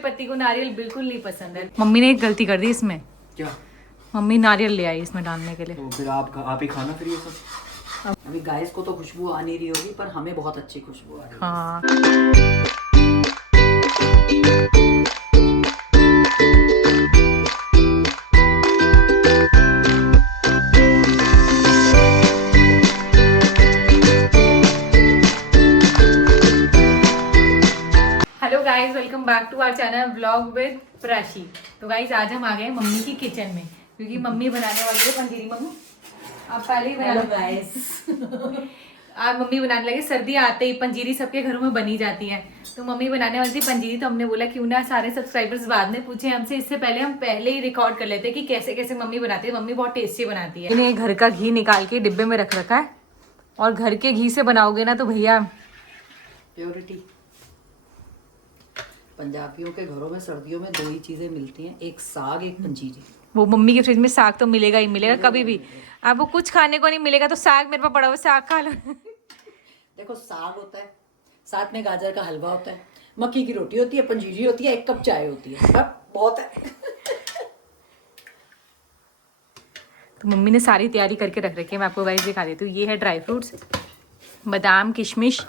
पति को नारियल बिल्कुल नहीं पसंद है। मम्मी ने एक गलती कर दी इसमें। क्या? मम्मी नारियल ले आई इसमें डालने के लिए। तो फिर आप ही खाना फिर ये सब। अभी गाइस को तो खुशबू आ नहीं रही होगी, पर हमें बहुत अच्छी खुशबू आ रही है। हाँ। Hello guys, welcome back to our channel vlog with Prashi. तो गाइस आज हम आ गए मम्मी की किचन में, क्योंकि मम्मी बनाने वाली है पंजीरी। मम्मी आप पहले ही बना लो गाइस। आज मम्मी बनाने लगे। सर्दी आते ही पंजीरी सबके घरों में बनी जाती है, तो मम्मी बनाने वाली थी पंजीरी। तो हमने बोला क्यों ना सारे सब्सक्राइबर्स बाद में पूछे हमसे, इससे पहले हम पहले ही रिकॉर्ड कर लेते कि कैसे कैसे मम्मी बनाती है। मम्मी बहुत टेस्टी बनाती है। इन्हें घर का घी निकाल के डिब्बे में रख रखा है, और घर के घी से बनाओगे ना तो भैया प्योरिटी। पंजाबियों के घरों में सर्दियों में दो ही चीजें मिलती हैं, एक साग, एक पंजीरी। वो मम्मी के फ्रिज में साग तो मिलेगा ही मिलेगा कभी भी। आपको कुछ खाने को नहीं मिलेगा तो साग मेरे पास पड़ा हुआ, साग खा लो। देखो साग होता है, साथ में गाजर का हलवा होता है, मक्की की रोटी होती है, पंजीरी होती है, एक कप चाय होती है, सब बहुत है। तो मम्मी ने सारी तैयारी करके रख रखी है। मैं आपको गाइस दिखा देती हूँ। ये है ड्राई फ्रूट्स, बादाम, किशमिश,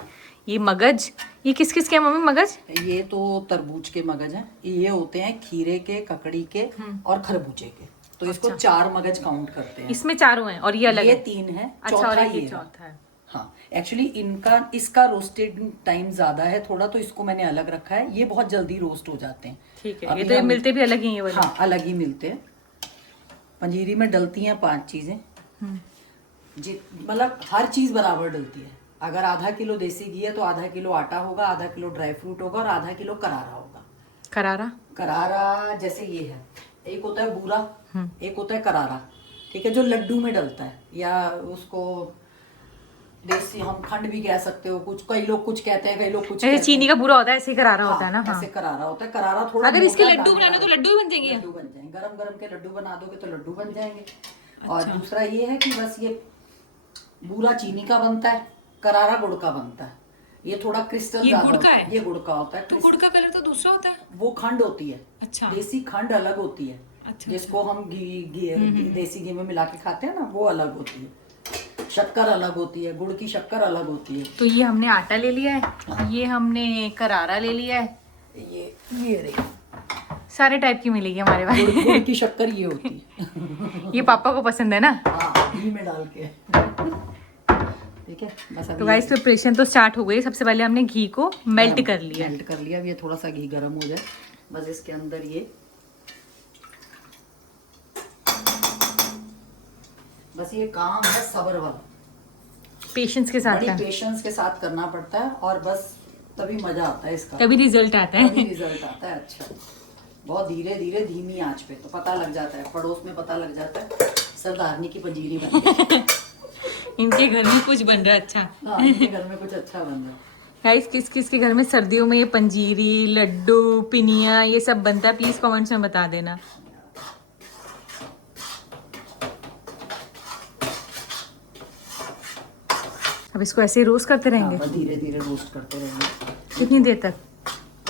ये मगज। ये किस किस के मम्मी मगज? ये तो तरबूज के मगज हैं, ये होते हैं खीरे के, ककड़ी के और खरबूजे के। तो इसको 4 मगज काउंट करते हैं। इसमें चारों हैं और ये अलग ये है। 3 है। अच्छा, चौथा और ये चौथा है। हाँ, एक्चुअली इसका रोस्टेड टाइम ज्यादा है थोड़ा, तो इसको मैंने अलग रखा है। ये बहुत जल्दी रोस्ट हो जाते हैं। ठीक है। ये तो मिलते भी अलग ही हैं। हाँ, अलग ही मिलते हैं। पंजीरी में डलती हैं 5 चीजें, मतलब हर चीज बराबर डलती है। अगर आधा किलो देसी घी है तो आधा किलो आटा होगा, आधा किलो ड्राई फ्रूट होगा और आधा किलो करारा होगा। करारा जैसे ये है, एक होता है बूरा, एक होता है करारा, ठीक है, जो लड्डू में डलता है, या उसको देसी हम खंड भी कह सकते हो। कुछ कई लोग कुछ कहते हैं, कई लोग कुछ ऐसे चीनी का बूरा होता है, ऐसे करारा होता है ना। ऐसे करारा होता है। करारा थोड़ा, अगर इसके लड्डू बनाने तो लड्डू ही बन जाएंगे। लड्डू बन जाएंगे, गरम गरम के लड्डू बना दोगे तो लड्डू बन जाएंगे। और दूसरा ये है कि बस ये बूरा चीनी का बनता है, करारा गुड़ का बनता है। ये थोड़ा क्रिस्टल ज्यादा होता है। ये गुड़ का होता है। तो गुड़ का कलर तो दूसरा होता है। वो खंड होती है। अच्छा। देसी खंड अलग होती है। अच्छा, जिसको हम देसी घी में मिला के खाते हैं ना, वो अलग होती है। शक्कर अलग होती है, गुड़ की शक्कर अलग होती है। तो ये हमने आटा ले लिया है, ये हमने करारा ले लिया है, ये रही सारे टाइप की मिलेगी हमारे पास। गुड़ की शक्कर ये होती है। ये पापा को पसंद है ना। हाँ, घी में डाल के। ठीक है, बस तो गाइस प्रिपरेशन तो स्टार्ट हो गई। सबसे पहले हमने घी को मेल्ट कर लिया। अब ये थोड़ा सा घी गर्म हो जाए, बस इसके अंदर ये काम है सब्र वाला, पेशेंस के साथ बड़ी पेशेंस के साथ करना पड़ता है, और बस तभी मजा आता है इसका, तभी रिजल्ट आता है। अच्छा, बहुत धीरे धीरे धीमी आंच पे, तो पता लग जाता है, पड़ोस में पता लग जाता है सरदारनी की पंजीरी बन गई। इनके घर में कुछ बन रहा है अच्छा। हाँ, इनके घर में कुछ अच्छा बन रहा है। गाइस किस किस के घर में सर्दियों में ये पंजीरी, लड्डू, पिनिया ये सब बनता है, प्लीज कमेंट्स में बता देना। अब इसको ऐसे ही रोस्ट करते रहेंगे। धीरे धीरे रोस्ट करते रहेंगे। कितनी देर तक?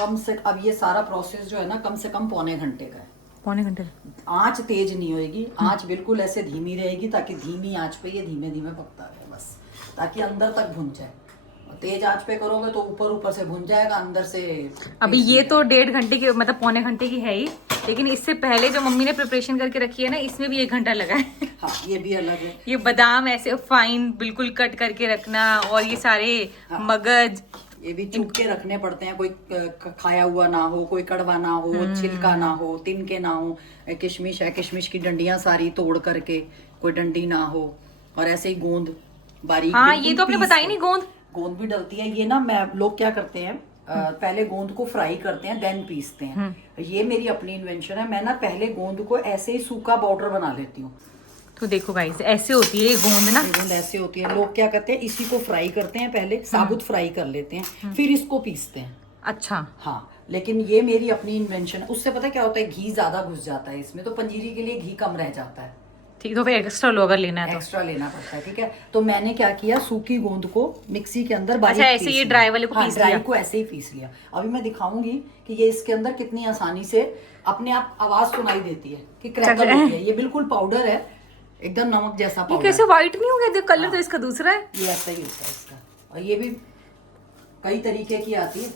अब ये सारा प्रोसेस जो है ना, कम से कम पौने घंटे का है। पौने घंटे? आंच तेज नहीं होएगी, आंच बिल्कुल ऐसे धीमी रहेगी, ताकि धीमी आंच पे ये धीमे धीमे पकता रहे, बस ताकि अंदर तक भुन जाए। तेज आंच पे करोगे तो ऊपर से भुन जाएगा, अंदर से। अभी ये तो 1.5 घंटे की, मतलब पौने घंटे की है ही, लेकिन इससे पहले जो मम्मी ने प्रिपरेशन करके रखी है ना, इसमें भी 1 घंटा लगा है। हाँ, ये भी अलग है। ये बादाम ऐसे फाइन बिल्कुल कट करके रखना, और ये सारे मगज ये भी चुप के रखने पड़ते हैं, कोई खाया हुआ ना हो, कोई कड़वा ना हो, छिलका ना हो, तिनके ना हो। किशमिश है, किशमिश की डंडियां सारी तोड़ करके, कोई डंडी ना हो, और ऐसे ही गोंद बारीक। हाँ, ये तो आपने बताई नहीं। गोंद भी डलती है। ये ना लोग क्या करते हैं, पहले गोंद को फ्राई करते हैं, देन पीसते हैं। ये मेरी अपनी इन्वेंशन है। मैं ना पहले गोंद को ऐसे ही सूखा पाउडर बना लेती हूँ। तो देखो गाइस, ऐसे होती है ये गोंद ना। गोंद ऐसे होती है। लोग क्या करते हैं, इसी को फ्राई करते हैं, पहले साबुत फ्राई कर लेते हैं, फिर इसको पीसते हैं। अच्छा। हाँ, लेकिन ये मेरी अपनी इन्वेंशन है। उससे पता क्या होता है, घी ज्यादा घुस जाता है इसमें, तो पंजीरी के लिए घी कम रह जाता है। ठीक, तो फिर एक्स्ट्रा लो अगर लेना है तो। एक्स्ट्रा लेना पड़ता है, ठीक है। तो मैंने क्या किया, सूखी गोंद को मिक्सी के अंदर बारीक ऐसे ये ड्राई वाले को पीस लिया? ड्राई को ऐसे ही पीस लिया। अभी मैं दिखाऊंगी कि ये इसके अंदर कितनी आसानी से अपने आप आवाज सुनाई देती है कि क्रैकल होती है। ये बिल्कुल पाउडर है, एकदम नमक जैसा पाउडर। कैसे व्हाइट नहीं हो गया? कलर तो इसका दूसरा है। ये ऐसा ही होता है इसका। और ये भी कई तरीके की आती है।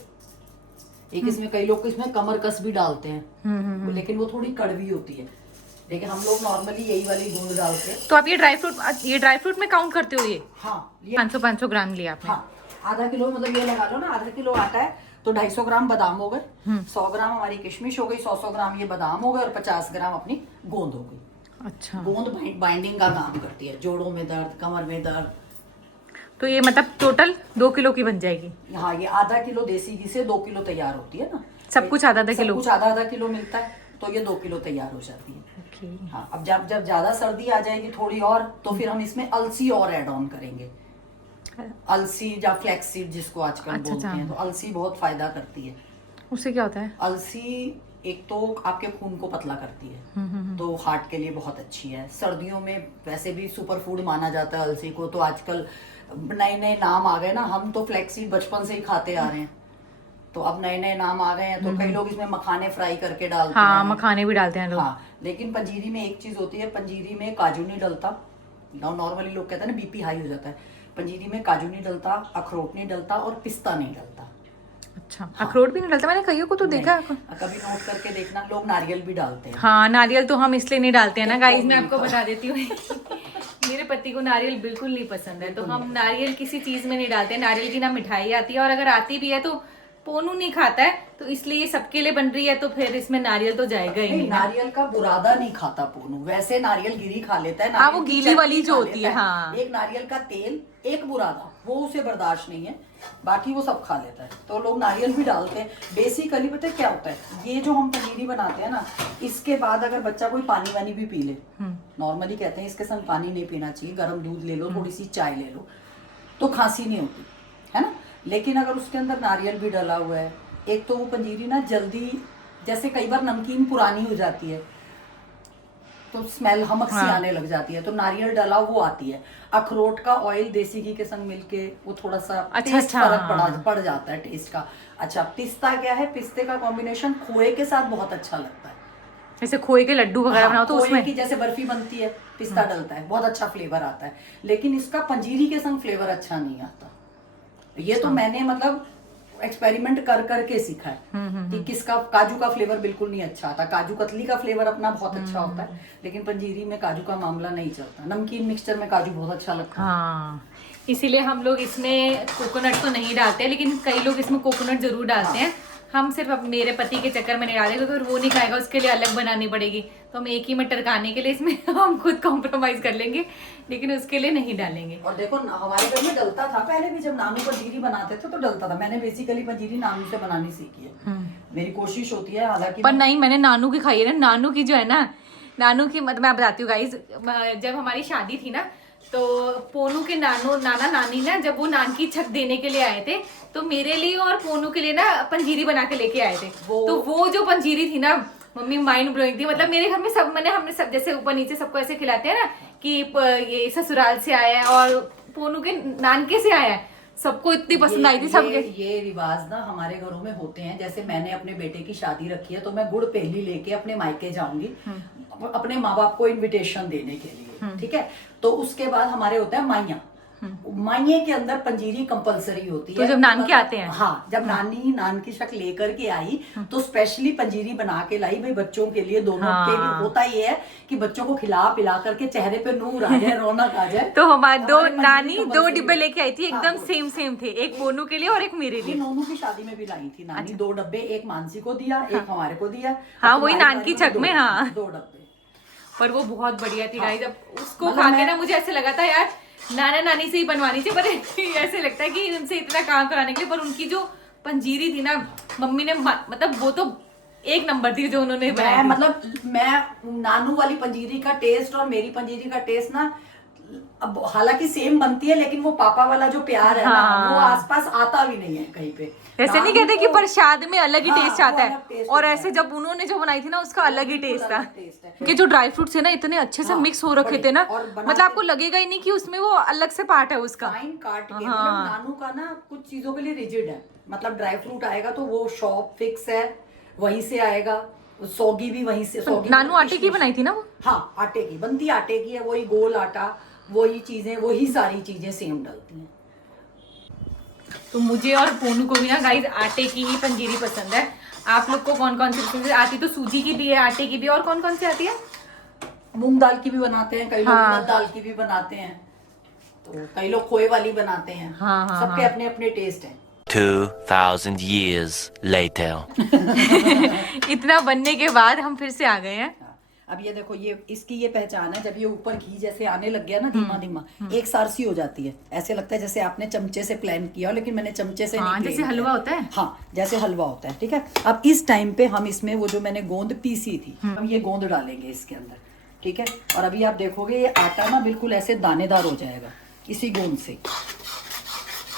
एक इसमें कई लोग इसमें कमर कस भी डालते हैं, लेकिन वो थोड़ी कड़वी होती है, लेकिन हम लोग नॉर्मली यही वाली गोंद डालते हैं। तो आप ये ड्राई फ्रूट में काउंट करते हो? ये हाँ, 500 ग्राम लिया आपने। हाँ, आधा किलो, मतलब ये लगा लो ना, आधा किलो आटा है तो 250 ग्राम बादाम हो गए, 100 ग्राम हमारी किशमिश हो गई, 100 ग्राम ये बादाम हो गए और 50 ग्राम अपनी गोंद हो गई। अच्छा। गोंद बाइंडिंग का काम करती है, जोड़ों में दर्द, कमर में दर्द। तो ये मतलब टोटल 2 किलो की बन जाएगी। हाँ, ये आधा किलो देसी घी से 2 किलो तैयार होती है ना। सब कुछ आधा किलो? कुछ आधा किलो मिलता है, तो ये 2 किलो तैयार हो जाती है। हाँ, अब जब ज्यादा सर्दी आ जाएगी थोड़ी और, तो फिर हम इसमें अलसी और ऐड ऑन करेंगे। अलसी या फ्लैक्स सीड जिसको आजकल बोलते हैं, तो अलसी बहुत फायदा करती है। उससे क्या होता है? अलसी एक तो आपके खून को पतला करती है, तो हार्ट के लिए बहुत अच्छी है। सर्दियों में वैसे भी सुपर फूड माना जाता है अलसी को। तो आजकल नए नए नाम आ गए ना, हम तो फ्लैक्स सीड बचपन से ही खाते आ रहे हैं, तो अब नए नए नाम आ गए हैं। तो कई लोग इसमें मखाने फ्राई करके डालते हैं। हाँ, मखाने भी डालते हैं लोग। हाँ, लेकिन पंजीरी में एक चीज होती है, पंजीरी में काजू नहीं डलता। नॉर्मली लोग कहते हैं ना बीपी हाई हो जाता है, पंजीरी में काजू नहीं डलता, अखरोट नहीं डलता और पिस्ता नहीं डलता। अच्छा। हाँ। अखरोट भी नहीं डलता? मैंने कईयों को तो देखा है। कभी नोट करके देखना, लोग नारियल भी डालते हैं। हाँ, नारियल तो हम इसलिए नहीं डालते हैं ना गाइस, मैं आपको बता देती हूँ। मेरे पति को नारियल बिल्कुल नहीं पसंद है, तो हम नारियल किसी चीज में नहीं डालते। नारियल की ना मिठाई आती है, और अगर आती भी है तो पोनू नहीं खाता है, तो इसलिए ये सबके लिए बन रही है, तो फिर इसमें नारियल तो जाएगा ही नहीं। नारियल का बुरादा नहीं खाता पोनू, वैसे नारियल गिरी खा लेता है। हाँ, वो गीली वाली जो होती है। हाँ, एक नारियल का तेल, एक बुरादा, वो उसे बर्दाश्त नहीं है, बाकी वो सब खा लेता है। तो लोग नारियल भी डालते हैं। बेसिकली पता है क्या होता है, ये जो हम पनीरी बनाते हैं ना, इसके बाद अगर बच्चा कोई पानी वानी भी पी ले, नॉर्मली कहते हैं इसके संग पानी नहीं पीना चाहिए, गर्म दूध ले लो, थोड़ी सी चाय ले लो, तो खांसी नहीं होती है ना। लेकिन अगर उसके अंदर नारियल भी डला हुआ है, एक तो वो पंजीरी ना जल्दी, जैसे कई बार नमकीन पुरानी हो जाती है तो स्मेल हमक सी आने लग जाती है, तो नारियल डला वो आती है। अखरोट का ऑयल देसी घी के संग मिलके वो थोड़ा सा फर्क पड़ जाता है टेस्ट का। अच्छा, पिस्ता क्या है, पिस्ते का कॉम्बिनेशन खोए के साथ बहुत अच्छा लगता है। जैसे खोए के लड्डू वगैरह बनाओ तो उसमें की जैसे बर्फी बनती है, पिस्ता डलता है, बहुत अच्छा फ्लेवर आता है। लेकिन इसका पंजीरी के संग फ्लेवर अच्छा नहीं आता। ये तो मैंने मतलब एक्सपेरिमेंट कर करके सीखा है कि किसका काजू का फ्लेवर बिल्कुल नहीं अच्छा आता। काजू कतली का फ्लेवर अपना बहुत अच्छा होता है, लेकिन पंजीरी में काजू का मामला नहीं चलता। नमकीन मिक्सचर में काजू बहुत अच्छा लगता है। हाँ, इसीलिए हम लोग इसमें कोकोनट तो नहीं डालते, लेकिन कई लोग इसमें कोकोनट जरूर डालते हैं। हम सिर्फ अब मेरे पति के चक्कर में नहीं डालेंगे, तो फिर वो नहीं खाएगा, उसके लिए अलग बनानी पड़ेगी। तो हम एक ही में टरकाने के लिए इसमें हम खुद कॉम्प्रोमाइज कर लेंगे, लेकिन उसके लिए नहीं डालेंगे। और देखो हमारे घर में डलता था पहले भी, जब नानू पंजीरी बनाते थे तो डलता था। मैंने बेसिकली पंजीरी नानू से बनानी सीखी है। मेरी कोशिश होती है, हालांकि पर नहीं, मैंने नानू की खाई है ना। नानू की जो है ना, नानू की मतलब मैं बताती हूँ गाइस, जब हमारी शादी थी ना, तो पोनू के नाना नानी ना जब वो नान की छत देने के लिए आए थे, तो मेरे लिए और पोनू के लिए ना पंजीरी बना के लेके आए थे। तो वो जो पंजीरी थी ना, मम्मी माइंड ब्लोइंग थी। मतलब मेरे घर में हमने सब जैसे ऊपर नीचे सबको ऐसे खिलाते हैं ना कि ये ससुराल से आया है और पोनू के नानके से आया है, सबको इतनी पसंद आई थी सबके। ये रिवाज ना हमारे घरों में होते हैं। जैसे मैंने अपने बेटे की शादी रखी है, तो मैं गुड़ पहली लेके अपने मायके जाऊंगी अपने माँ बाप को इनविटेशन देने के लिए, ठीक है। तो उसके बाद हमारे होता है माइया। माइये के अंदर पंजीरी कंपलसरी होती है। तो जब नान के आते हैं, हाँ, जब नानी नान की शक्ल लेकर के आई तो स्पेशली पंजीरी बना के लाई भाई बच्चों के लिए, दोनों के लिए। होता ये है कि बच्चों को खिला पिला करके चेहरे पे नूर आ जाए, रौनक आ जाए। तो हमारे नानी 2 डिब्बे लेके आई थी, एकदम सेम थे, एक पोनू के लिए और एक मेरे लिए। नोनू की शादी में भी लाई थी नानी 2 डब्बे, एक मानसी को दिया, एक हमारे को दिया। हाँ, वही नान की छक में। हाँ, 2 डब्बे। पर वो बहुत बढ़िया थी गाइस। जब उसको खा के ना मुझे ऐसे लगा था यार नाना नानी से ही बनवानी चाहिए, पर ऐसे लगता है कि उनसे इतना काम कराने के लिए। पर उनकी जो पंजीरी थी ना, मम्मी ने मतलब वो तो एक नंबर थी जो उन्होंने बनाई। मतलब मैं नानू वाली पंजीरी का टेस्ट और मेरी पंजीरी का टेस्ट ना अब हालांकि सेम बनती है, लेकिन वो पापा वाला जो प्यार है ना, वो आसपास आता भी नहीं है कहीं पे। ऐसे नहीं कहते कि प्रसाद में अलग ही टेस्ट आता है, टेस्ट और ऐसे जब उन्होंने जो बनाई थी ना उसका अलग ही टेस्ट था। कि जो ड्राई फ्रूट्स है ना इतने अच्छे से मिक्स हो रखे थे ना, मतलब आपको लगेगा ही नहीं कि उसमें वो अलग से पार्ट है उसका। फाइन काट के, मतलब नानू का ना कुछ चीजों के लिए रिजिड है, मतलब ड्राई फ्रूट आएगा तो वो शॉप फिक्स है, वहीं से आएगा, सौगी भी वहीं से। सौगी नानू आटे की बनाई थी ना वो? हाँ, आटे की बनती, आटे की है, वही गोल आटा, वही चीजें, वही सारी चीजें सेम डलती हैं। तो मुझे और पोनू को भी ना गाइस आटे की ही पंजीरी पसंद है। आप लोग को कौन कौन सी आती? तो सूजी की भी है, आटे की भी, और कौन कौन सी आती है? मूंग दाल की भी बनाते हैं कई लोग, उड़द दाल की भी बनाते हैं, तो कई लोग खोए वाली बनाते हैं। सबके अपने अपने टेस्ट हैं। 2000 years later. इतना बनने के बाद हम फिर से आ गए हैं। अब ये देखो, ये इसकी ये पहचान है, जब ये ऊपर घी जैसे आने लग गया ना धीमा धीमा, एक सारसी हो जाती है, ऐसे लगता है जैसे आपने चमचे से प्लान किया हो, लेकिन मैंने चमचे से नहीं, जैसे हलवा होता है। हाँ, जैसे हलवा होता है। ठीक है, अब इस टाइम पे हम इसमें वो जो मैंने गोंद पीसी थी, हम ये गोंद डालेंगे इसके अंदर। ठीक है, और अभी आप देखोगे ये आटा ना बिल्कुल ऐसे दानेदार हो जाएगा इसी गोंद से,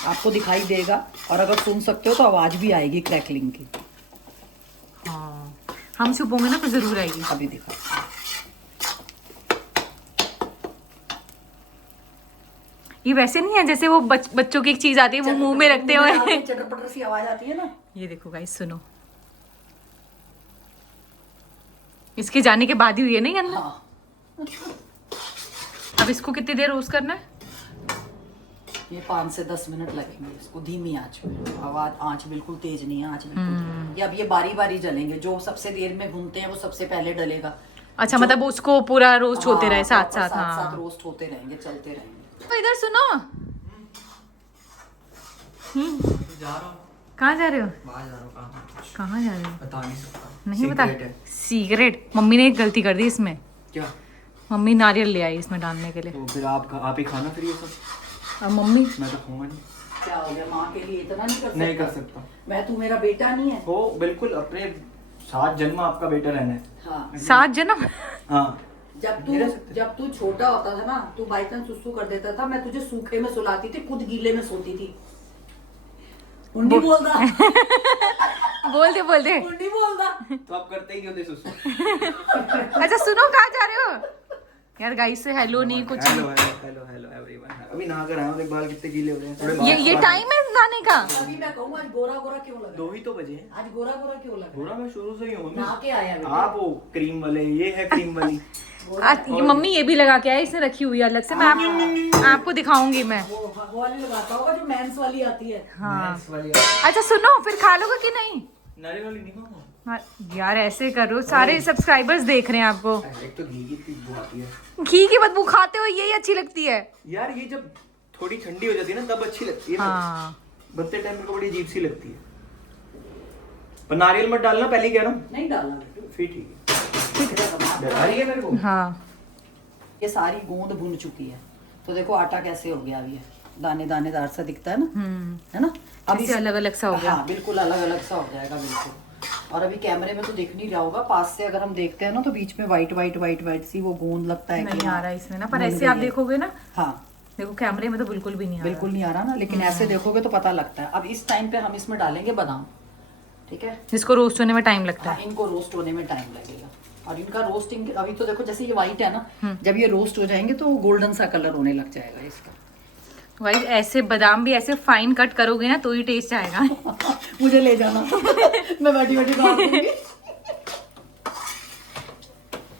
आपको दिखाई देगा, और अगर सुन सकते हो तो आवाज भी आएगी क्रैकलिंग की। हम छुपोंगे ना तो जरूर आएगी। अभी दिखा, ये वैसे नहीं है जैसे वो बच्चों की एक चीज आती है वो मुंह में रखते हुए चटर पटर सी आवाज आती है ना। ये देखो गाइस, सुनो, इसके जाने के बाद ही हुई है नहीं अंदर। हाँ। अब इसको कितनी देर रोस्ट करना है? ये 5 से 10 मिनट लगेंगे इसको धीमी आंच में। आवाज, आंच बिल्कुल तेज नहीं है, आंच बिल्कुल। ये अब ये बारी बारी जलेंगे, जो सबसे देर में भूनते हैं वो सबसे पहले डलेगा। अच्छा, मतलब उसको पूरा रोस्ट होते रहे साथ साथ। साथ रोस्ट होते रहेंगे, चलते रहेंगे। तो इधर सुनो, जा रहा हूँ। कहाँ जा रहे हो? बाहर जा रहा हूँ। कहाँ जा रहे हो? बता नहीं सकता। नहीं बता। Secret है। सीक्रेट? मम्मी ने एक गलती कर दी इसमें। क्या? मम्मी नारियल ले आई इसमें डालने के लिए। तो फिर आप ही खाना फिर ये सब। और मम्मी? मैं तो खाऊंगा नहीं। क्या हो गया, माँ के लिए इतना नहीं कर सकता? नहीं कर सकता। मैं, तू मेरा बेटा नहीं है? हो बिल्कुल, अपने 7 जन्म आपका बेटा रहना है। हाँ। 7 जन्म? हाँ। जब तू छोटा होता था ना, तू बाई चांस सुसु कर देता था, मैं तुझे सूखे में सुलाती थी, खुद गीले में सोती थी। उन्नी बोलता। बोल दे। उन्नी बोलता। तो आप करते ही क्यों थे सुसु? अच्छा सुनो, कहाँ जा रहे हो? यार गाइस से हेलो नहीं कुछ। Hello everyone. अभी नहा कर आया हूँ, देख बाल कितने गीले हो गए हैं। ये टाइम है नहाने का? अभी मैं कहूँ आज गोरा गोरा क्यों लगा? 2 ही तो बजे हैं। आज गोरा गोरा क्यों लगा? पूरा मैं शुरू से ही हूँ। नहा के आया बेटा। आप वो क्रीम वाले, ये है क्रीम वाली। ये मम्मी ये भी लगा के आई, इसने रखी हुई है अलग से। मैं आपको दिखाऊंगी मैं। वो वाली लगाता होगा जो मेंस वाली आती है। हाँ। मेंस वाली। अच्छा सुनो, फिर खा लोगे कि नहीं? नारियल वाली नहीं खाऊंगा। हाँ, यार ऐसे करो, सारे सब्सक्राइबर्स देख रहे हैं आपको। एक तो घी की खुशबू आती है। घी की बदबू खाते हो यही अच्छी लगती है यार, ये जब थोड़ी ठंडी हो जाती है ना तब अच्छी लगती है। हाँ। बनते टाइम मेरे को बड़ी अजीब सी लगती है। पर नारियल मत डालना, पहले कह रहा हूँ। नहीं डालना बेटा। फिर ठीक है। डरा रही है मेरे को। हाँ। ये सारी गोंद भुन चुकी है, तो देखो आटा कैसे हो गया। अभी ये दाने दानेदार सा दिखता है ना, है ना? अब इससे अलग अलग सा हो गया। हाँ, बिल्कुल अलग अलग सा हो जाएगा बिल्कुल। और अभी कैमरे में तो दिख नहीं रहा होगा, पास से अगर हम देखते हैं ना तो बीच में वाइट सी वो गोंद लगता है। नहीं आ रहा इसमें ना, पर भून ऐसे गई आप है। देखोगे ना, हाँ देखो कैमरे में तो बिल्कुल भी नहीं आ रहा। बिल्कुल नहीं आ रहा ना, लेकिन ऐसे देखोगे तो पता लगता है। अब इस टाइम पे हम इसमें डालेंगे बादाम। ठीक है, जिसको रोस्ट होने में टाइम लगता हाँ, है। इनको रोस्ट होने में टाइम लगेगा। और इनका रोस्टिंग अभी तो देखो, जैसे ये वाइट है ना, जब ये रोस्ट हो जाएंगे तो गोल्डन सा कलर होने लग जाएगा इसका। भाई ऐसे बादाम भी ऐसे फाइन कट करोगे ना तो ही टेस्ट आएगा। मुझे ले जाना। मैं बैठी बैठी डाल दूंगी।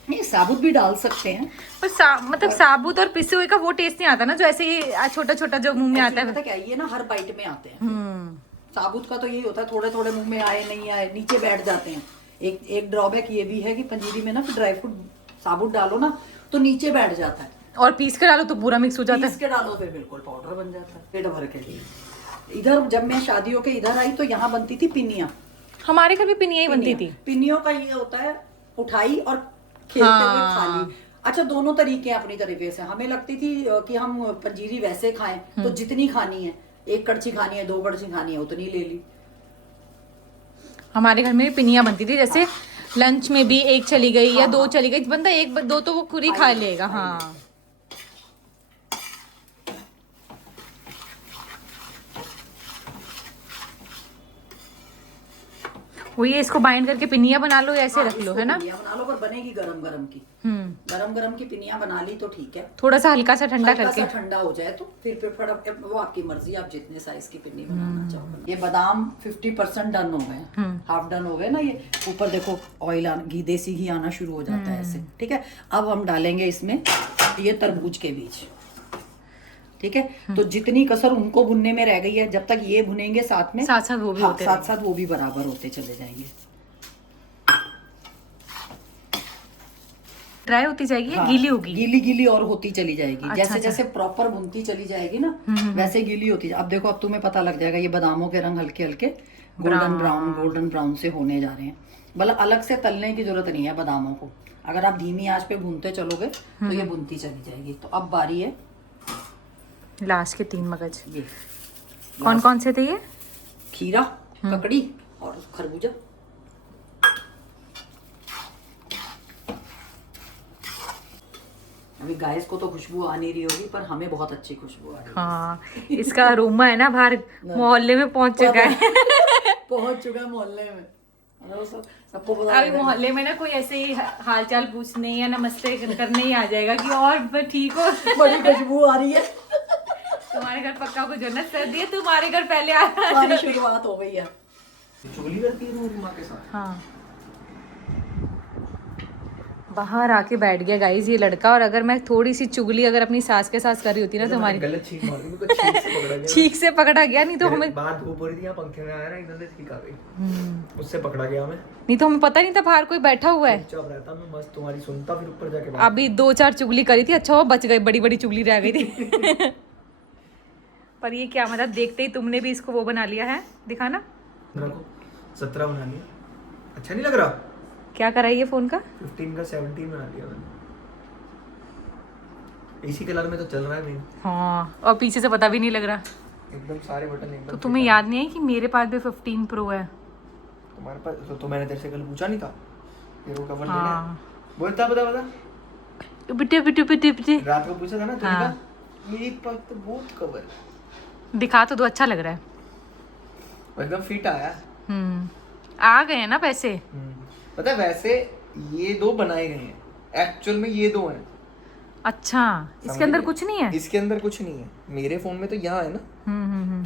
नहीं, साबुत भी डाल सकते हैं, पर मतलब साबुत और पिसे हुए का वो टेस्ट नहीं आता ना, जो ऐसे ही छोटा छोटा जो मुंह में आता है। पता क्या, ये ना हर बाइट में आते हैं। साबुत का तो यही होता है, थोड़े थोड़े मुंह में आए नहीं आए, नीचे बैठ जाते हैं। एक ड्रॉबैक ये भी है कि पंजीरी में ना ड्राई फ्रूट साबुत डालो ना तो नीचे बैठ जाता है, और पीस के डालो तो पूरा मिक्स हो जाता पीस के डालो फिर बिल्कुल पाउडर बन जाता है पेट भर के लिए। इधर जब मैं शादियों के इधर आई तो यहाँ बनती थी पिनिया। है। हमारे घर भी पिनिया ही बनती थी। पिनियों का ये होता है उठाई और खेलते हुए खा ली। अच्छा, दोनों तरीके हैं अपनी तरीके से। हमें लगती थी कि हम पंजीरी वैसे खाएं तो जितनी खानी है, 1 कड़छी खानी है, 2 कड़छी खानी है, उतनी ले ली। हमारे घर में भी पिनिया बनती थी, जैसे लंच में भी 1 चली गई या 2 चली गई, बंदा 1 2 तो वो पूरी खा लेगा। हाँ, वो ये इसको बाइंड करके पिनिया बना लो या ऐसे रख लो, इसको है ना? पिनिया बना लो, पर बनेगी गरम गरम की। गरम गरम की पिनिया बना ली तो ठीक है। थोड़ा सा हल्का सा ठंडा हल्का करके सा ठंडा हो जाए तो फिर वो आपकी मर्जी, आप जितने साइज की पिन्नी बनाना चाहो। ये बादाम 50% डन हो गए, हाफ डन हो गए ना। ये ऊपर देखो ऑयल घी, देसी घी आना शुरू हो जाता है ऐसे, ठीक है। अब हम डालेंगे इसमें ये तरबूज के बीज, ठीक है। तो जितनी कसर उनको भुनने में रह गई है, जब तक ये भुनेंगे साथ में, साथ साथ वो भी होते साथ साथ वो भी बराबर होते चले जाएंगे। ड्राई होती जाएगी या गीली होगी? गीली गीली और होती चली जाएगी। अच्छा, जैसे अच्छा। जैसे प्रॉपर भुनती चली जाएगी ना, वैसे गीली होती। अब देखो, अब तुम्हें पता लग जाएगा ये बादामों के रंग हल्के हल्के गोल्डन ब्राउन से होने जा रहे हैं। मतलब अलग से तलने की जरूरत नहीं है बादामों को। अगर आप धीमी आंच पे भूनते चलोगे तो ये भुनती चली जाएगी। तो अब बारी है लास्ट के 3 मगज। ये कौन कौन से थे ये? खीरा, ककड़ी और खरबूजा। अभी गाइस को तो खुशबू आ नहीं रही होगी, पर हमें बहुत अच्छी खुशबू आ रही है। हाँ, इसका अरोमा है ना बाहर मोहल्ले में पहुंच चुका है। पहुंच चुका है मोहल्ले में। सबको पता अभी मोहल्ले में ना कोई ऐसे ही हालचाल पूछने या नमस्ते करने ही आ जाएगा कि और ठीक हो, बड़ी खुशबू आ रही है। तुम्हारे घर पक्का को जन्नत सर्दी है, तुम्हारे घर पहले आ हमारी शुरुआत हो गई है। चुगली करती है मेरी माँ के साथ। हाँ, बाहर आके बैठ गया गाइस ये लड़का। और अगर मैं थोड़ी सी चुगली अगर अपनी सास के साथ कर रही होती ना तो हमारी गलत छींक मार दी, मुझे छींक से पकड़ा गया। ठीक से पकड़ा गया, नहीं तो हमें बाहर धूप हो रही थी, यहाँ पंखे में आया ना, एकदम से छींक आ गई, उससे पकड़ा गया मैं। नहीं तो हमें पता नहीं था बाहर कोई बैठा हुआ है। चुपचाप रहता मैं, मस्त तुम्हारी सुनता, फिर ऊपर जाके अभी 2-4 चुगली करी थी, अच्छा वो बच गई, बड़ी बड़ी चुगली रह गई थी। पर ये क्या मतलब, देखते ही तुमने भी इसको वो बना लिया है, दिखाना। 17 बना लिया, अच्छा नहीं लग रहा? क्या करा ये फोन का? 15 का 17 बना लिया मैंने। इसी कलर में तो चल रहा है मेन। हाँ, और पीछे से पता भी नहीं लग रहा। एकदम सारे बटन एकदम। तो तुम्हें याद नहीं है कि मेरे पास भी 15 प्रो है? तुम्हारे पास तो मैंने तेरे से कल पूछा नहीं था ये वो कवर लेना है? हाँ, बोलता बता बिटे बिटे बिटे बिटे रात को पूछा था ना तूने, हाँ। कहा मेरे पास तो बहुत कवर है। दिखा तो दो, अच्छा लग रहा है। और एकदम फिट आया। आ गए हैं ना पैसे। पता है वैसे ये 2 बनाए गए हैं, एक्चुअल में ये 2 हैं। अच्छा, इसके अंदर कुछ नहीं है? इसके अंदर कुछ नहीं है, मेरे फोन में तो यहाँ है ना।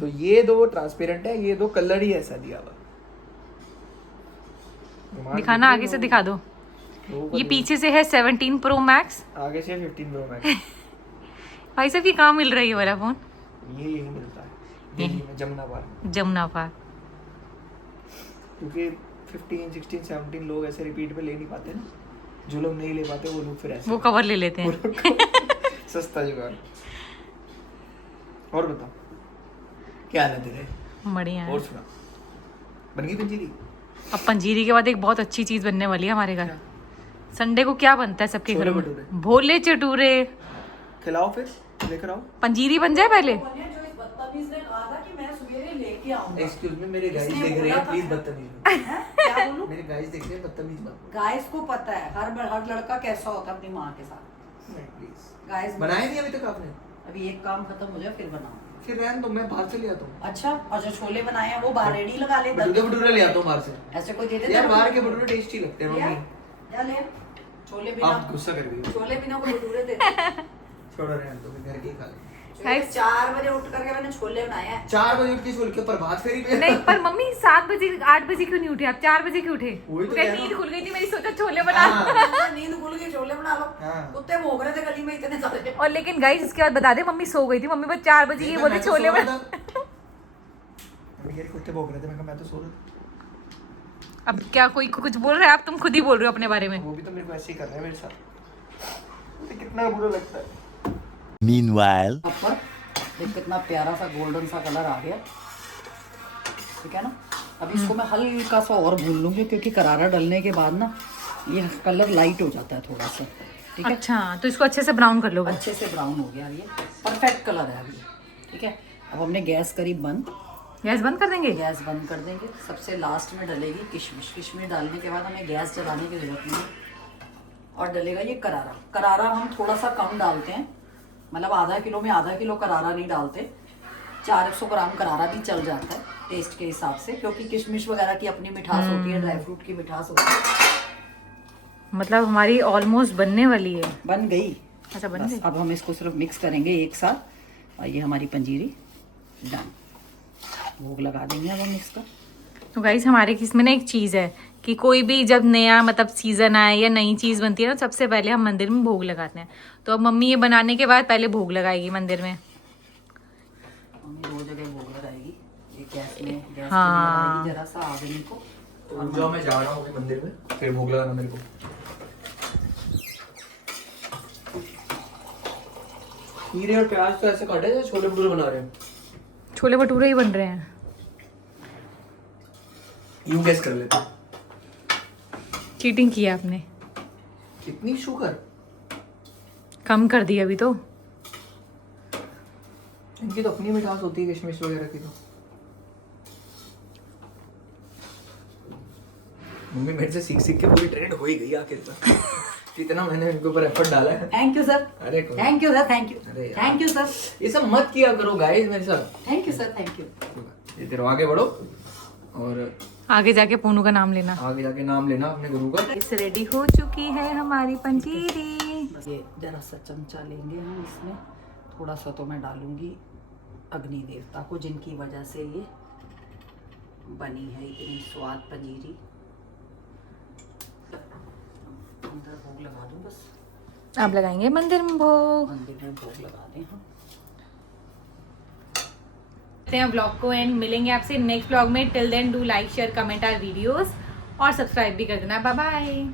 तो ये 2 ट्रांसपेरेंट है, ये 2 कलर ही ऐसा दिया हुआ। दिखाना आगे से, दिखा दो। ये पीछे से है 17 प्रो मैक्स, आगे से 15 प्रो मैक्स। भाई साहब ये कहाँ मिल रहा है ये वाला फोन? ये यही मिलता है दिल्ली में, जमुना पार्क। जमुना पार्क। क्योंकि 15, 16, 17 लोग ऐसे रिपीट पे ले नहीं पाते ना। जो लोग नहीं ले पाते वो लोग फिर ऐसे वो कवर ले लेते हैं। सस्ता जुगाड़। और बताओ क्या हाल है तेरे? बढ़िया है। और सुना, बन गई पंजीरी? अब पंजीरी के बाद एक बहुत अच्छी चीज बनने वाली है हमारे घर। संडे को क्या बनता है सबके घर में? छोले भटूरे। भोले चटूरे। खिलाओ फिर, लेकर आओ। पंजीरी बन जाए पहले। एक्सक्यूज मी, मेरे गाइस देख रहे हैं, प्लीज बदतमीज मत। क्या बोलूं? मेरे गाइस देख रहे हैं, बदतमीज मत। गाइस को पता है हर लड़का कैसा होता है अपनी माँ के साथ। नहीं प्लीज। गाइस बनाए नहीं अभी तक आपने? अभी एक काम खत्म हो जाए फिर बनाऊं। फिर रहने दो, मैं बाहर से ले आता हूँ। अच्छा, और जो छोले बनाए हैं वो बाहर रेडी लगा ले। भटूरे ले आता हूँ बाहर से। ऐसे कोई दे देता यार है? बाहर के भटूरे टेस्टी लगते हैं मम्मी। या ले छोले बिना, आप गुस्सा कर गई हो। छोले बिना को भटूरे दे दे। छोड़ो रहने दो, घर के ही खा लेंगे। 4 बजे उठ करके मैंने छोले बनाए हैं। 4 बजे उठ के छोले के ऊपर भात फेरी पे। नहीं पर मम्मी 7 बजे 8 बजे क्यों नहीं उठे आप? 4 बजे क्यों उठे? वही तो क्या कह रहा नींद हूँ। खुल गई थी मेरी, सोचा छोले बना। हाँ। नींद खुल गई, छोले बना लो। हाँ। कुत्ते भौंक रहे थे गली में इतने सारे। और लेकिन गाइस इसके बाद बता दे, मम्मी सो गई थी। मम्मी बस 4 बजे ये बोले छोले बना। यार कुत्ते भौंक रहे थे, मैं तो सो रहा था। अब क्या कोई कुछ बोल रहा है? आप तुम खुद ही बोल रहे हो अपने बारे में। वो भी तो मेरे को ऐसे ही कर रहे हैं मेरे साथ। तो कितना बुरा लगता है। Meanwhile. ऊपर देख कितना प्यारा सा गोल्डन सा कलर आ गया, ठीक है ना। अब इसको मैं हल्का सा और भून लूंगी, क्योंकि करारा डालने के बाद ना ये कलर लाइट हो जाता है थोड़ा सा, ठीक है। अच्छा, तो इसको अच्छे से ब्राउन कर लो। अच्छे से ब्राउन हो गया, ये परफेक्ट कलर है अभी, ठीक है। अब हमने गैस करी बंद, गैस बंद कर देंगे। गैस बंद कर देंगे। सबसे लास्ट में डलेगी किशमिश। किशमिश डालने के बाद हमें गैस जलाने की जरूरत नहीं है। और डलेगा ये करारा। करारा हम थोड़ा सा कम डालते हैं, मतलब आधा किलो में आधा किलो करारा नहीं डालते। 400 ग्राम करारा भी चल जाता है। टेस्ट के हिसाब से, क्योंकि किशमिश वगैरह की अपनी मिठास होती है, ड्राई फ्रूट की मिठास होती है। मतलब हमारी ऑलमोस्ट बनने वाली है। बन गई। अच्छा बन बस गई। अब हम इसको सिर्फ मिक्स करेंगे एक साथ, और ये हमारी पंजीरी डन। भोग लगा देंगे अब हम इसका। तो गाइस हमारे किस में ना एक चीज़ है कि कोई भी जब नया मतलब सीज़न आए या नई चीज़ बनती है ना, सबसे पहले हम मंदिर में भोग लगाते हैं। तो अब मम्मी ये बनाने के बाद पहले भोग लगाएगी मंदिर में। मम्मी 2 जगह भोग लगाएगी, एक गैस में हाँ। लगाएगी जरा सा अग्नि को। तो जो मैं जा रहा हूँ अभी मंदिर में, फिर भोग लगाना मेरे को। खीरे और प्याज तो ऐसे काटे जैसे छोले भटूरे बना रहे हैं। छोले भटूरे ही बन रहे हैं। यूं गैस कर लेते हैं। चीटिंग की है आपने। कितनी शुगर। कम कर दी अभी तो। इनकी तो अपनी मिठास होती है किशमिश वगैरह की। तो मम्मी मेरे से सीख सीख के पूरी ट्रेंड हो ही गई आखिर तक। कितना मैंने इनके ऊपर एफर्ट डाला है। Thank you sir. अरे thank you sir, thank you, अरे यार। थैंक यू सर, ये सब मत किया करो गाइस मेरे साथ। Thank you sir, thank you. ये तेरे आगे बढ़ो और आगे जाके पूनू का नाम लेना। आगे जाके नाम लेना अपने गुरु का। इस रेडी हो चुकी है हमारी पंजीरी। बस ये जरा सा चमचा लेंगे हम इसमें, थोड़ा सा तो मैं डालूंगी अग्नि देवता को, जिनकी वजह से ये बनी है इतनी स्वाद पंजीरी। अंदर भोग लगा दूं बस। आप लगाएंगे मंदिर में भोग। मंदिर में भोग लगा दें हम। ब्लॉग को एंड मिलेंगे आपसे नेक्स्ट ब्लॉग में। Till then do like share comment our videos और सब्सक्राइब भी कर देना। Bye bye.